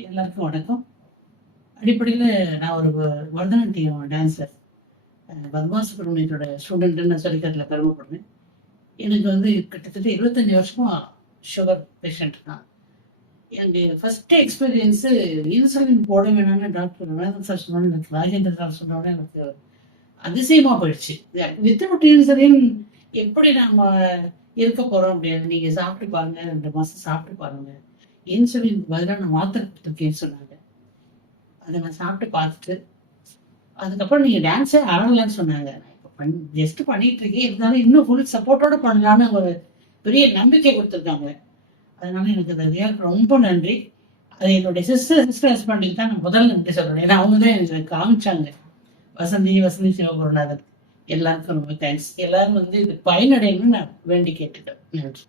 எல்லாருக்கும் வணக்கம். அடிப்படையில் நான் ஒரு பரதநாட்டியம் டான்ஸர். பத்மா சுப்ரமணியத்தோட ஸ்டூடெண்ட்டுன்னு நான் சொல்லிக்கிறதுல பெருமைப்படுறேன். எனக்கு வந்து கிட்டத்தட்ட 25 வருஷமா சுகர் பேஷண்ட் தான். எனக்கு ஃபஸ்ட்டு எக்ஸ்பீரியன்ஸு இன்சுலின் போட வேணாம்னு டாக்டர் வேதன் சார் சொன்னோன்னு, எனக்கு ராஜேந்திர சார் சொன்னோடனே எனக்கு அதிசயமாக போயிடுச்சு. வித்தவுட் இன்சுலின் எப்படி நம்ம இருக்க போகிறோம் அப்படின்னு நீங்கள் சாப்பிட்டு பாருங்கள், 2 மாதம் சாப்பிட்டு பாருங்கள். இன்சுலின் பதிலாக நான் மாத்திரை கொடுத்துருக்கேன்னு சொன்னாங்க. அதை நான் சாப்பிட்டு பார்த்துட்டு அதுக்கப்புறம் நீங்கள் டான்ஸே ஆடலான்னு சொன்னாங்க. நான் இப்போ ஜஸ்ட் பண்ணிட்டு இருக்கேன், இருந்தாலும் இன்னும் ஃபுல் சப்போர்ட்டோட பண்ணலான்னு ஒரு பெரிய நம்பிக்கை கொடுத்துருக்காங்க. அதனால எனக்கு அந்த ரியாக்கு ரொம்ப நன்றி. அது என்னுடைய சிஸ்டர் ஹஸ்பண்டுக்கு தான் நான் முதல்ல நன்றி சொல்கிறேன். ஏன்னா அவங்க தான் எனக்கு காமிச்சாங்க. வசந்தி சிவகுருநாதன் எல்லாருக்கும் ரொம்ப தேங்க்ஸ். எல்லாரும் வந்து இது பயனடையணும்னு நான் வேண்டி கேட்டுட்டேன். நன்றி.